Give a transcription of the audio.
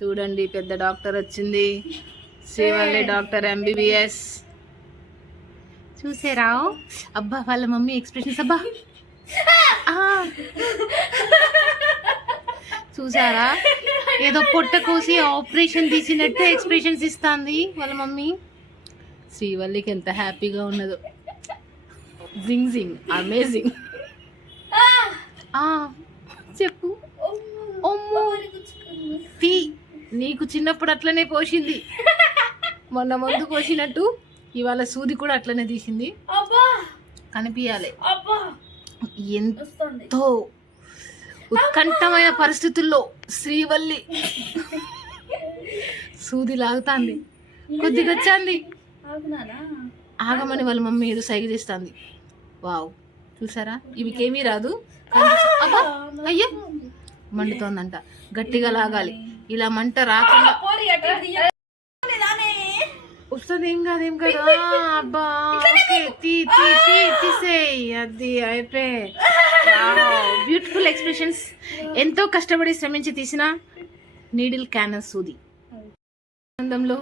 చూడండి పెద్ద డాక్టర్ వచ్చింది, శ్రీవల్లి డాక్టర్ MBBS. చూసారా అబ్బా వాళ్ళ మమ్మీ ఎక్స్ప్రెషన్స్, అబ్బా చూసారా ఏదో పొట్ట కోసి ఆపరేషన్ తీసినట్టు ఎక్స్ప్రెషన్స్ ఇస్తుంది వాళ్ళ మమ్మీ. శ్రీవల్లికి ఎంత హ్యాపీగా ఉన్నదో. జింగ్ జింగ్ అమేజింగ్. చెప్పు. తీ, నీకు చిన్నప్పుడు అట్లనే కోసింది, మొన్న మందు కోసినట్టు ఇవాళ సూది కూడా అట్లనే తీసింది. కనిపించాలి. ఎంతో ఉత్కంఠమైన పరిస్థితుల్లో శ్రీవల్లి సూది లాగుతాంది, కొద్దిగా వచ్చాంది, ఆగమని వాళ్ళ మమ్మీ ఏదో సైగ చేస్తుంది. వావ్, చూసారా ఇవికేమీ రాదు. అయ్యో మండుతోందంట, గట్టిగా లాగాలి, ఇలా మంట రాకుండా వస్తుంది. ఏం కాదు ఏం కాదు. అబ్బా తీసేయి, అది అయిపోయి. Beautiful expressions. ఎంతో కష్టపడి శ్రమించి తీసిన నీడిల్ క్యానర్ సూది. ఆనందంలో